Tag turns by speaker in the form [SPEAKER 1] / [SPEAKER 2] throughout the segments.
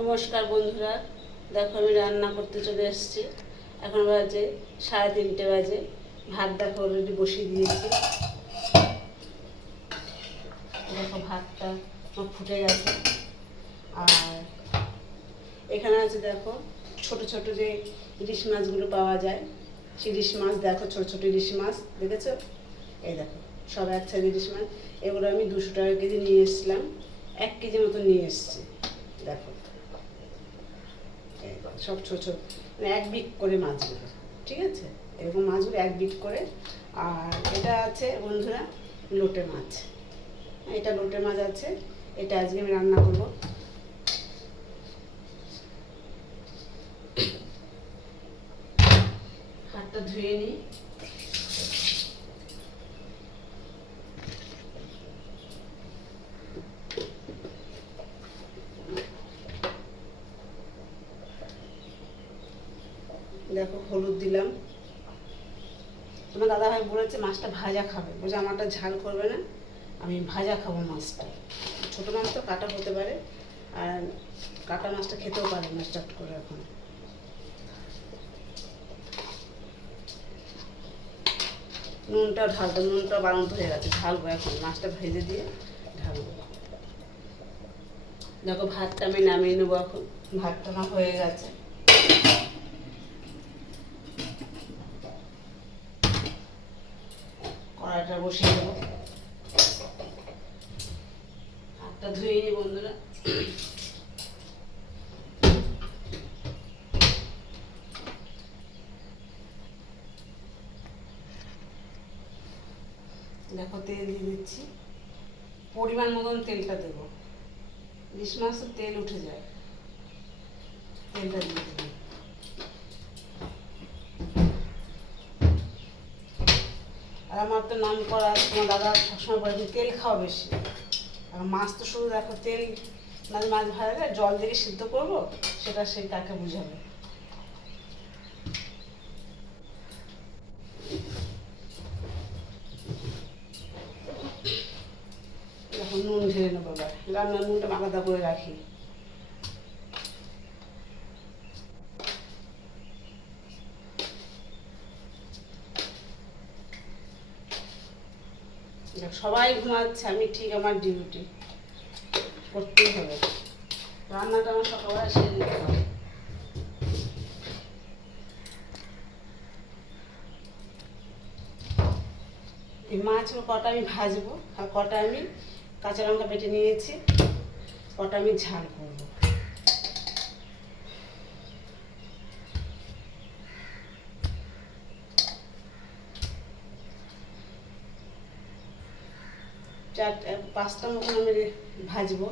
[SPEAKER 1] নমস্কার বন্ধুরা। দেখো আমি রান্না করতে চলে এসেছি। এখন বাজে সাড়ে তিনটে বাজে। ভাত দেখো অলরেডি বসিয়ে দিয়েছি। দেখো ভাতটা ফুটে গেছে। আর এখানে আছে দেখো ছোট ছোট যে ইলিশ মাছগুলো পাওয়া যায়। ইলিশ মাছ দেখো ছোট ছোট ইলিশ মাছ দেখেছ? এই দেখো সব এক ইলিশ মাছ। এগুলো আমি দুশো টাকা কেজি নিয়ে এসেছিলাম। এক কেজি মতো নিয়ে এসেছি। দেখো, সব ছোট ছোট মানে এক বিক করে মাছগুলো ঠিক আছে? এরকম মাছগুলো এক বিক করে। আর এটা আছে বন্ধুরা, লোটে মাছ। এটা লোটে মাছ আছে, এটা আজকে আমি রান্না করব হাতটা ধুয়ে নিই দেখো হলুদ দিলাম তোমার দাদা ভাই বলেছে, মাছটা ভাজা খাবে। বলছে, আমারটা ঝাল করবে না, আমি ভাজা খাব মাছটা ছোটো মাছ তো কাটা হতে পারে, আর কাটা মাছটা খেতেও পারে না চট করে এখন। নুনটা ঢালতো, নুনটা বাড়ন্ত হয়ে গেছে, ঢালবো এখন। মাছটা ভেজে দিয়ে ঢালবো। দেখো, ভাতটা আমি নামিয়ে নেব এখন। ভাতটা আমার হয়ে গেছে কড়াইটা বসিয়ে দেবো। হাতটা ধুয়ে নি বন্ধুরা। দেখো, তেল দিয়ে দিচ্ছি। পরিমাণ মতন তেলটা দেবো। ইলিশ মাছ তেল উঠে যায় তেলটা দিয়ে দেবো আর আমার তো নাম করা তোমার দাদা সবসময় বলে যে তেল খাওয়া বেশি। আর মাছ তো শুধু দেখো তেল মাঝে মাছ ভাজা জল দিয়ে সিদ্ধ করব, সেটা সে কাকে বুঝাবে। এখন নুন ঢেলে নেব এবার। নুনটা আলাদা করে রাখি। সবাই ঘুমাচ্ছে, আমি ঠিক আমার ডিউটি করতেই হবে। রান্নাটা আমার সকালবেলা সেরে নিতে হবে। এই মাছগুলো কটা আমি ভাজবো, আর কটা আমি কাঁচা লঙ্কা বেটে নিয়েছি, কটা আমি ঝাল করব চারটে পাঁচটা মতন আমি ভাজবো।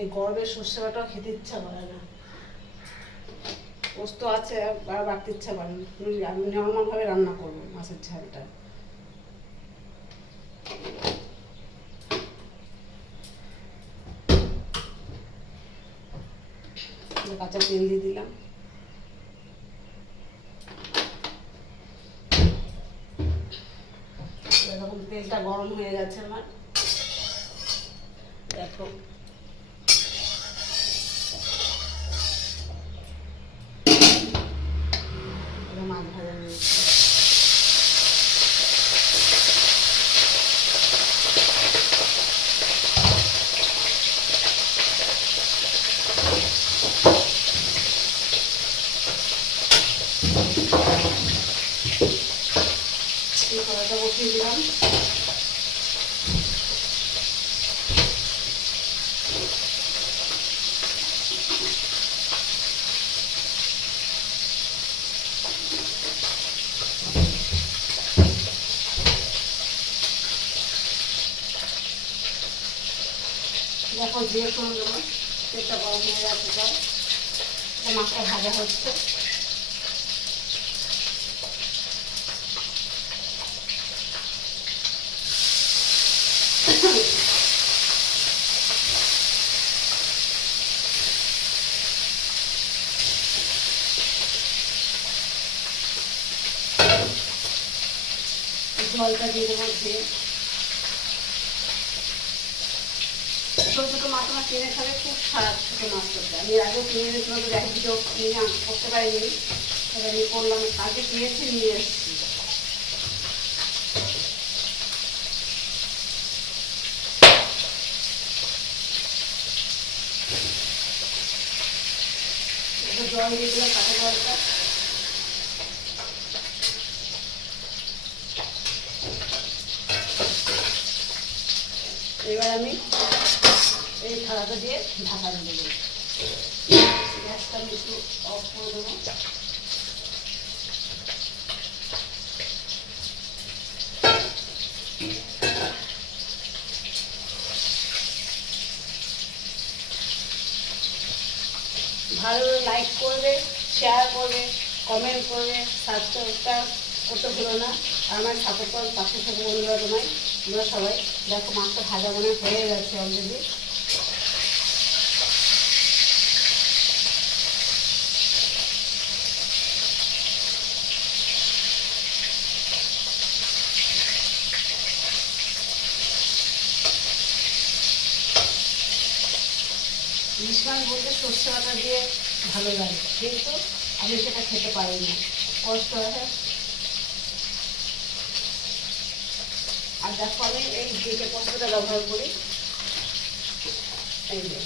[SPEAKER 1] এই গরমে সর্ষে বাটাও খেতে ইচ্ছা করে না। পোস্ত আছে আর বাড়তে ইচ্ছা করে। আমি- নর্মালভাবে রান্না করব মাছের ঝালটা। কাঁচা তেল দিয়ে দিলাম। এরকম তেলটা গরম হয়ে গেছে আমার। দেখো এবার মাছ ভাজা নিয়েছি এই কড়াইটা বসিয়ে দিলাম দেখো দিয়ে করে দেবো। তেলটা গরম হয়ে যাচ্ছে পর মাছটা ভাজা হচ্ছে। জলটা দিয়ে দেবো ছোটো ছোটো মাছ আমার খাবে, খুব মাছ করতে আমি আগেও কিনে করতে পারিনি। করলাম আগে নিয়ে এসেছি। জল দিয়ে কাঁচা জলটা। এবার আমি এই দিয়ে ঢাকা দিয়ে দেবো। গ্যাসটা একটু অফ করে দেবো। ভালো লাইক করবে শেয়ার করবে কমেন্ট করবে সাবস্ক্রাইব করতে ভুলো না। আর আমার সাপোর্ট পাশে থেকে বন্ধুরা তোমায়। তোমরা সবাই দেখো মাছটা ভাজা মনে হয়ে গেছে অলরেডি ইলিশ মাছ বলতে দিয়ে ভালো লাগে। কিন্তু আমি সেটা খেতে পারি না। কষ্ট হয়। আর দেখো আমি এই কষ্টটা ব্যবহার করি, এই যে।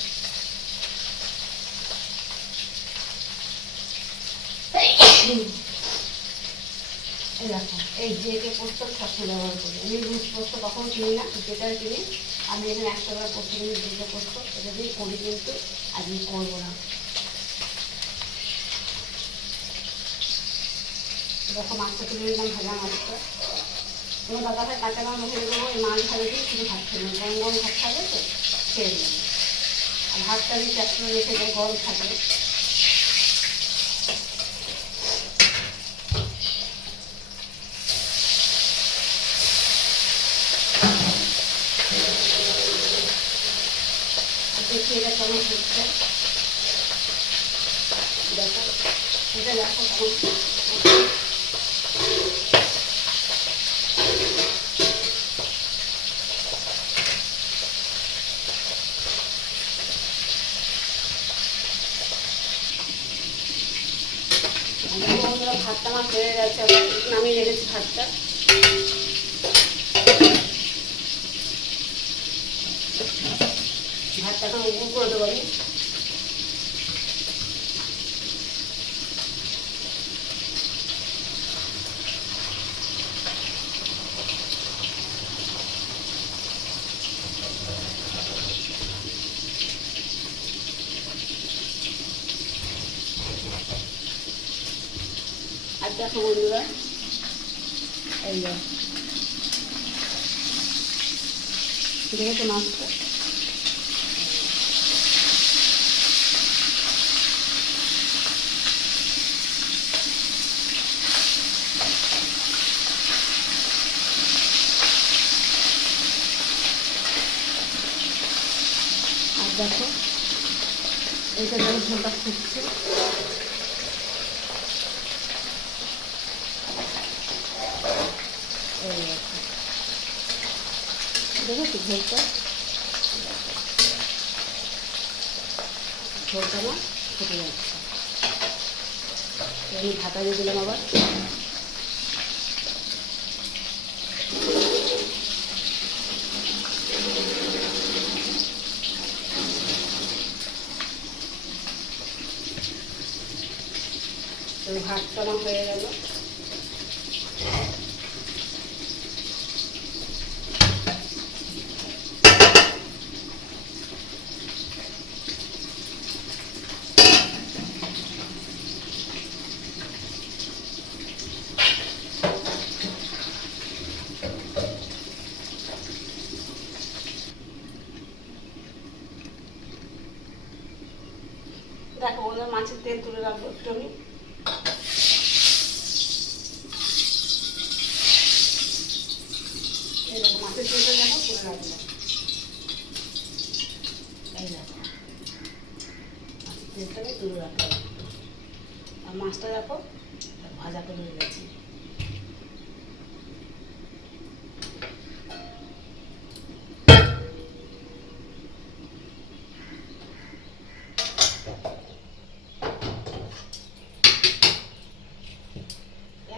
[SPEAKER 1] এই পোস্ত সবসময় ব্যবহার করি, আমি পোস্ত কখনো কিনি না, যেটা কিনি আমি এখানে একটা বার করতে গেলে দুটো পোস্ত এটা দিয়ে করি কিন্তু আজকে করব না। দেখো মাছটা তুলে নিলাম ভাজা মাছটা কোনো দাদা ভাই কাঁচা মাছ মুখে দেবো, এই মাছ ভাজা দিয়ে শুধু ভাত নেব। গরম গরম ভাত খাবে তো? খেয়ে নেব। আর ভাতটা আমি চারশো রেখে দেয়, গরম থাকবে আর দেখি এটা কেমন ভাতটা আমার হয়ে গেছে নামিয়ে রেখেছি ভাতটা। এখন উপুর করে দেবো আমি। আর দেখো বন্ধুরা এই যে। দেখেছ মাছটা দেখো। এইটা যেন ঝোলটা ফুটছে। দেখেছ ঝোলটা। ঝোলটা না ফুটে যাচ্ছে। আমি ঢাকা দিয়ে দিলাম আবার। তো ভাতটা হয়ে গেল। দেখো ওদের মাছের তেল তুলে রাখব একটু আমি এই দেখো মাছের তেলটা দেখো তুলে রাখব তেলটাকে তুলে রাখলাম আর মাছটা দেখো ভাজা করে হয়ে গেছে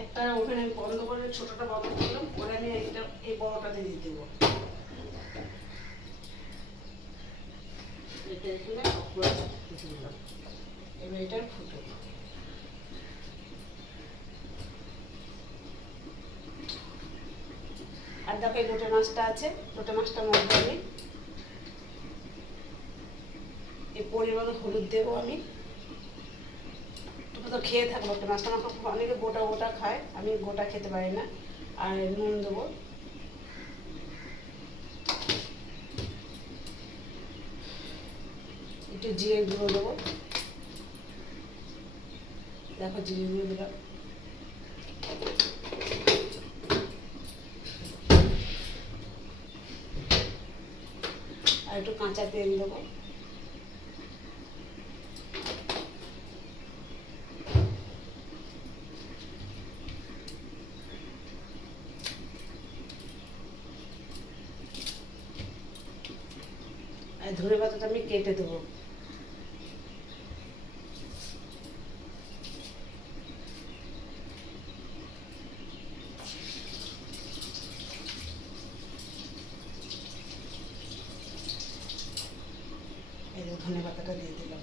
[SPEAKER 1] একটা ওখানে করে ছোটটা বন্ধ করলাম, পরে আমি এইটা, এই বড়টাতে দিয়ে দেবো এটা এখানে। এবার এটার ফুটো আর দেখো এই লোটে মাছটা আছে, লোটে মাছটা মধ্যে আমি এই পরিমাণ হলুদ দেবো আমি। তুমি তো খেয়ে থাকব লোটে মাছটা আমার খুব অনেকে গোটা গোটা খায়, আমি গোটা খেতে পারি না, আর নুন দেবো। একটু জিরে গুঁড়ো দেবো। দেখো জিরে গুঁড়ো দিলাম। একটু কাঁচা তেল দেবো। ধরে পাতাটা আমি কেটে দেবো এই যে ধনে পাতাটা দিয়ে দিলাম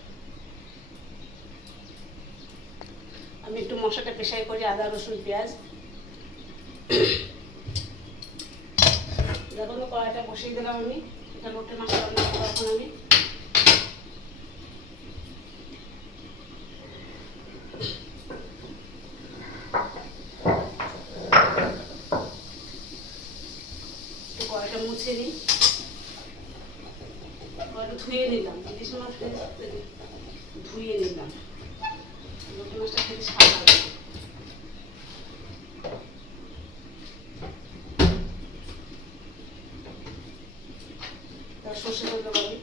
[SPEAKER 1] আমি একটু মশলাটা পেশাই করি, আদা, রসুন, পেঁয়াজ। দেখুন কড়াইটা বসিয়ে দিলাম আমি। এটা লোটে মাছ করব আমি। কড়াইটা মুছে নিই। কড়াইটা ধুয়ে নিলাম। ইলিশ মাছ ধুয়ে নিলাম লোটে মাছটা খেতে স্বাদ লাগে তার সর্ষে তেল দেবো আমি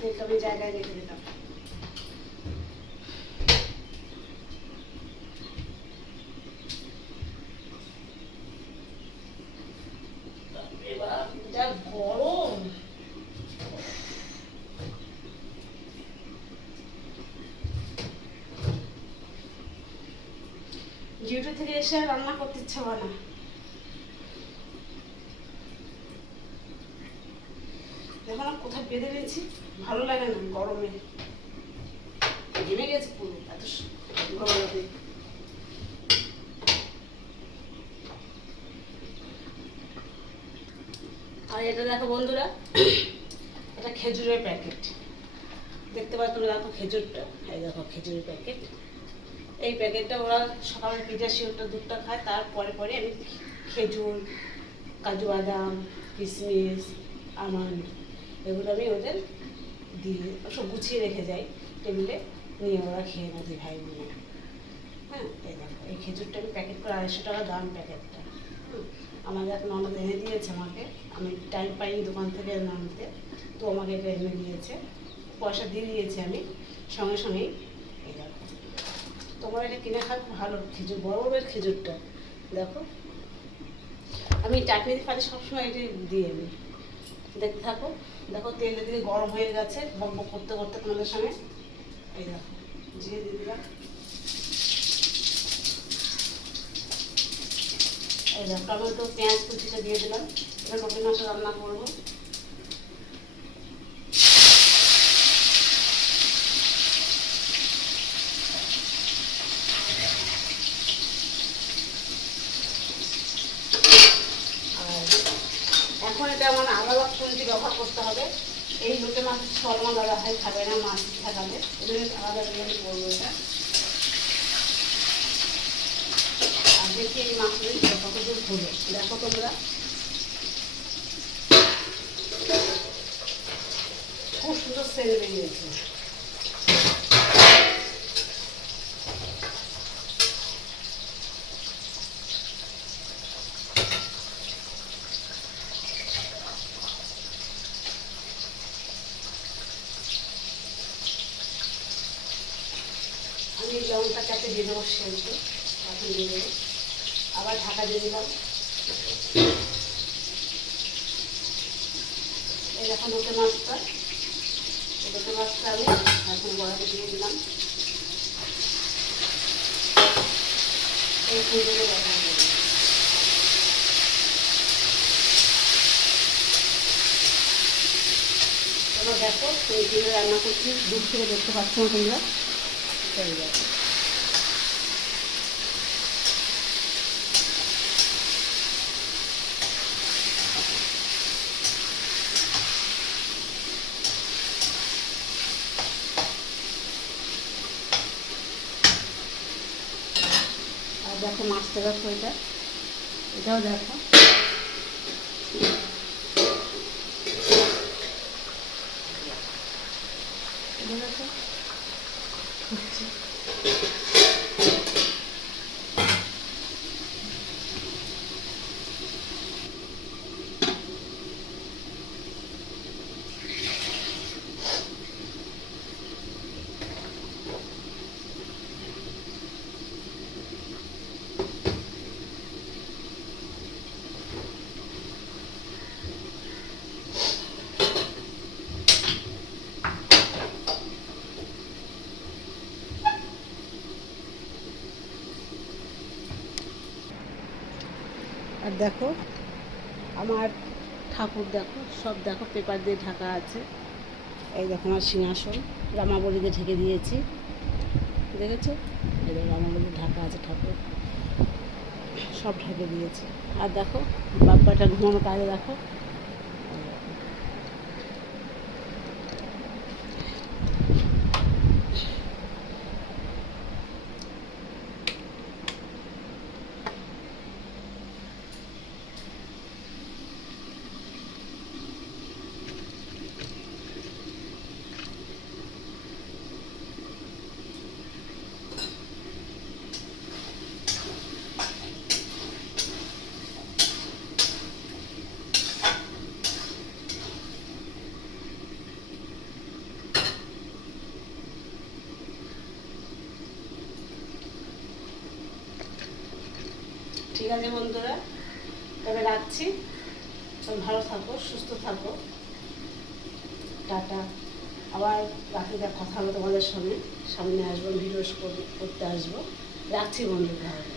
[SPEAKER 1] তেলটা আমি জায়গায় রেখে দিলাম বাপরে বাপ, যা গরম ডিউটি থেকে এসে রান্না করতে ইচ্ছা হয় না। দেখো না কোথায় বেঁধে নিয়েছি ভালো লাগে না গরমে। ঘেমে গেছে পুরো, এত গরমে। আর এটা দেখো বন্ধুরা, এটা খেজুরের প্যাকেট। দেখতে পাচ্ছ তুমি দেখো খেজুরটা, এই দেখো খেজুরের প্যাকেট। এই প্যাকেটটা ওরা সকালে পিঠা শিওরটা দুধটা খায়, তারপরে পরে আমি খেজুর, কাজু বাদাম কিশমিশ আমন্ড এগুলো আমি ওদের দিয়ে সব গুছিয়ে রেখে যাই টেবিলে, নিয়ে ওরা খেয়ে না ভাই মিলে। হ্যাঁ এই দেখো, এই খেজুরটা আমি প্যাকেট করে আড়াইশো টাকা দাম প্যাকেটটা। আমাদের এখন ননদ এনে দিয়েছে আমাকে, আমি টাইম পাইনি দোকান থেকে নামতে, তো আমাকে এটা এনে দিয়েছে, পয়সা দিয়ে দিয়েছি আমি, সঙ্গে সঙ্গেই তোমার এটা কিনে খাও ভালো খেজুর, বড় বড় খেজুরটা। দেখো। আমি চাটনি পারি সবসময় এটা দিয়ে নিই দেখতে থাকো। দেখো তেলের দিকে গরম হয়ে গেছে। বক করতে করতে তোমাদের সঙ্গে এই দেখো, জিরে দিয়ে দিলাম। এই দেখো টমেটো পেঁয়াজ কুচিটা দিয়ে দিলাম। এটা নতুন মাছ রান্না করব আর এখন এটা মানে আলাদা পদ্ধতি ব্যবহার করতে হবে এই সলমা দাদা ভাই খাবে না মাছ থাকাবে এই জন্য আলাদা বিরিয়ানি করব এটা। আর দেখি এই মাছগুলি কতদূর হলো। দেখো তোমরা। খুব সুন্দর সেল বেরিয়েছে। এই লঙ্কাটা একটা দিয়ে দেবো সেদ্ধ এখন দিয়ে দেবো। আবার ঢাকা দিয়ে দিলাম। এখন লোকে মাছটা লোকে মাছটা আমি এখন বড়াতে দিয়ে দিলাম। এই ফুলগুলো দেখা, এই রান্না করছি দূর থেকে দেখতে পাচ্ছ তোমরা? হয়ে যাবে দেখো মাছটা দেখো এটা। এটাও দেখো বুঝেছ হচ্ছে আর দেখো, আমার ঠাকুর দেখো, সব দেখো, পেপার দিয়ে ঢাকা আছে। এই দেখো আমার সিংহাসন রামাবলিতে ঢেকে দিয়েছি। দেখেছ? এই দেখো রামাবলি ঢাকা আছে ঠাকুর। সব ঢেকে দিয়েছি। আর দেখো বাপ্পাটা ঘুমানো কাজে দেখো এই দেখো। ঠিক আছে বন্ধুরা? তবে রাখছি। সব ভালো থাকো, সুস্থ থাকো। টাটা। আবার রাত্রিতে কথা হবে তোমাদের সঙ্গে সামনে আসব, ভিডিও করতে আসব। রাখছি বন্ধুরা।